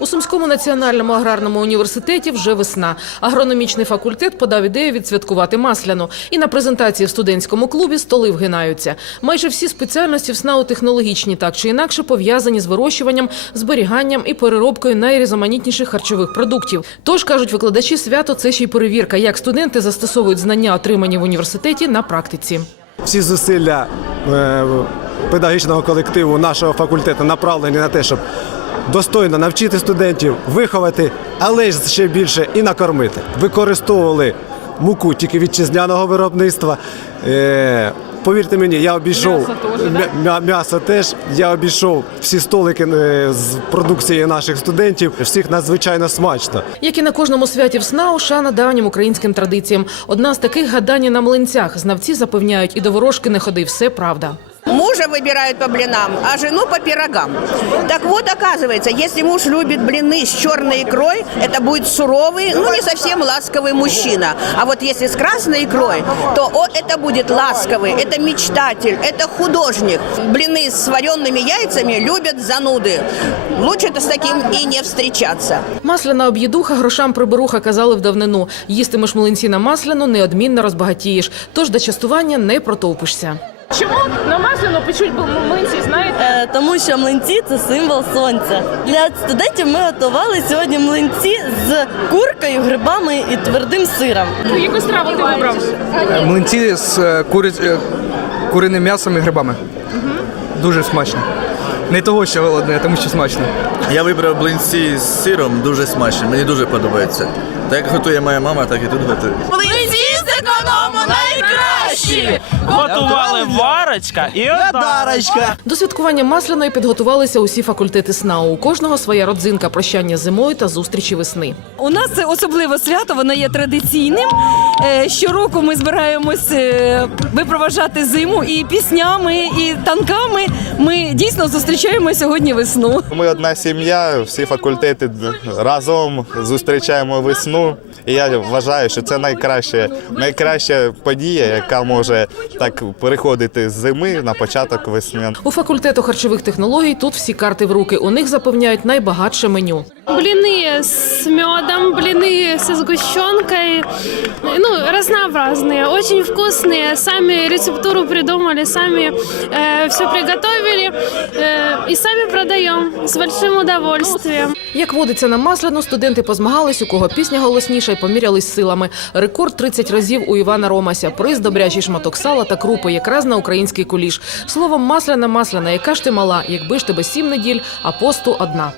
У Сумському національному аграрному університеті вже весна. Агрономічний факультет подав ідею відсвяткувати масляну. І на презентації в студентському клубі столи вгинаються. Майже всі спеціальності в СНАУ технологічні, так чи інакше пов'язані з вирощуванням, зберіганням і переробкою найрізноманітніших харчових продуктів. Тож кажуть викладачі свято, це ще й перевірка, як студенти застосовують знання, отримані в університеті, на практиці. всі зусилля е, педагогічного колективу нашого факультету направлені на те, щоб достойно навчити студентів, виховати, але ж ще більше і накормити. Використовували муку тільки вітчизняного виробництва. Е, Повірте мені, я обійшов М'ясо теж, да? м'я- м'я- м'ясо теж. Я обійшов всі столики е, з продукції наших студентів. Всіх надзвичайно смачно. Як і на кожному святі в СНАУ, шана давнім українським традиціям. Одна з таких гадання на млинцях. Знавці запевняють, і до ворожки не ходи, все правда. Мужа выбирают по блинам, а жену по пирогам. Так вот, оказывается, если муж любит блины с черной икрой, это будет суровый, ну не совсем ласковый мужчина. А вот если с красной икрой, то о, это будет ласковый, это мечтатель, это художник. Блины с вареными яйцами любят зануды. Лучше-то с таким и не встречаться. Масляна об'їдуха грошам приберуха казали в давнину. Їстимеш млинці на масляну, неодмінно розбагатієш. Тож до частування не протовпишся. Чому на масляну печуть млинці, знаєте? Е, тому що млинці це символ сонця. Для студентів ми готували сьогодні млинці з куркою, грибами і твердим сиром. Яку страву ти вибрав? Млинці з е, кури... е, куриним м'ясом і грибами. Дуже смачно. Не того, що голодне, а тому що смачно. Я вибрав блинці з сиром, дуже смачні, мені дуже подобається. Так як готує моя мама, так і тут готую. Млинці з економу найкращі! Готували варочка і одарочка. До святкування масляної підготувалися усі факультети СНАУ. У кожного своя родзинка, прощання зимою та зустрічі весни. У нас це особливе свято, воно є традиційним. Е, Щороку ми збираємось е, випроважати зиму і піснями, і танками. Ми дійсно зустрічаємо сьогодні весну. Ми одна сім'я, всі факультети разом зустрічаємо весну. І я вважаю, що це найкраща, найкраща подія, яка може так переходити з зими на початок весни. У факультету харчових технологій тут всі карти в руки. У них запевняють найбагатше меню. Блины с медом, блины со сгущенкой, ну, разнообразные, очень вкусные. Сами рецептуру придумали, сами все приготовили э, и сами продаем с большим удовольствием. Як водиться на масляну, студенти позмагались, у кого пісня голосніша і помірялись силами. Рекорд 30 разів у Івана Ромася. Приз добрячий шматок сала та крупи, якраз на український куліш. Словом, масляна масляна, яка ж ти мала, якби ж тебе сім неділь, а посту одна.